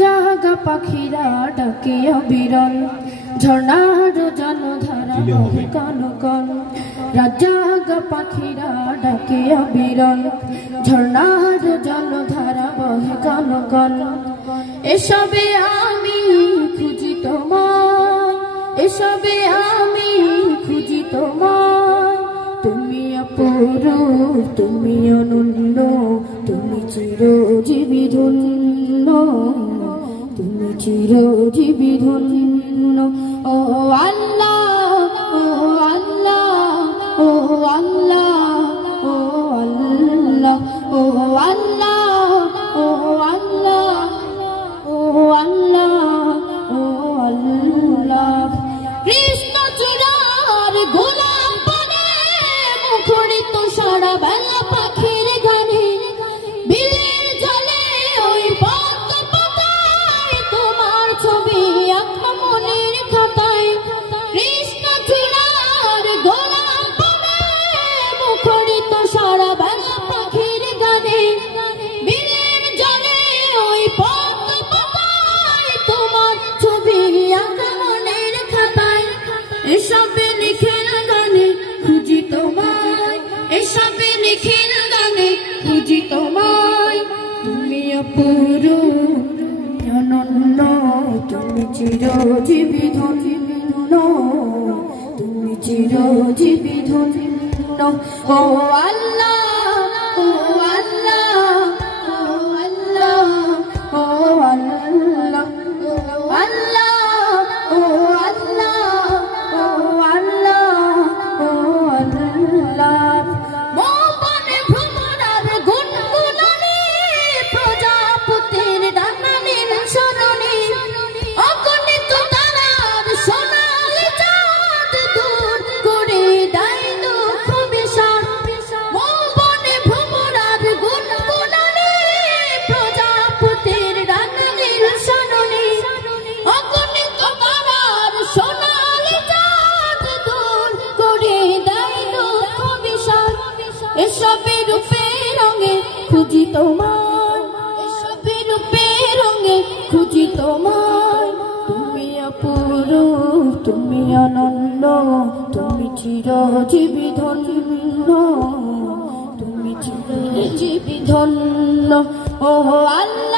জাগা পাখিরা ডাকে অবিরল, ঝর্ণার জলধারা বহে কন কন। জাগা পাখিরা ডাকে অবিরল, ঝর্ণার জলধারা বহে কন কন। এসবে আমি খুঁজি তোমায়, এসবে আমি খুঁজি তোমায়। তুমি অপূর্ব, তুমি অনন্য, তুমি চিরজীবী ধন্য, তুমি চিরজীবী ধন্য। ও আল্লাহ, ও আল্লাহ, ও আল্লাহ, ও আল্লাহ, ও আল্লাহ, ও আল্লাহ, ও আল্লাহ, ও আল্লাহ। কৃষ্ণচূড়ার গোলাপ বনে মুখরিত সারা বেলা পাখির গানে, বিলের জলে ওই পদ্ম পাতায় তোমার ছবি আঁকা মনের খাতায়। কৃষ্ণচূড়ার গোলাপ বনে মুখরিত সারা বেলা পাখির গানে, বিলের জলে ওই পদ্ম পাতায় তোমার ছবি আঁকা মনের খাতায়। এসবে নিখিল গানে খুঁজি তোমায়, এসবে নিখিল গানে খুঁজি তোমায়। তুমি অপূর্ব, অনন্য, তুমি চিরজীবী ধন্য, তুমি চিরজীবী ধন্য। ও আল্লাহ, ও আল্লাহ, ও আল্লাহ, ও আল্লাহ, ও আল্লাহ, ও আল্লাহ, ও আল্লাহ, ও আল্লাহ। মৌবনে ভ্রমরার গুনগুনানি, প্রজাপতির ডানানির স্মরণে, অগণিত তারার সোনালি চাঁদ দূর করে দেয় দুঃখ বিষাদ। মৌবনে ভ্রমরার গুনগুনানি, প্রজাপতির ডানানির স্মরণে, অগণিত তারার সোনালি চাঁদ দূর করে দেয় দুঃখ বিষাদ। এসবে রূপে রঙে খুঁজি তোমায়, এসবে রূপে রঙে খুঁজি তোমায়। তুমি অপূর্ব, তুমি অনন্য, তুমি চিরজীবী ধন্য, তুমি চিরজীবী ধন্য। ও আল্লাহ।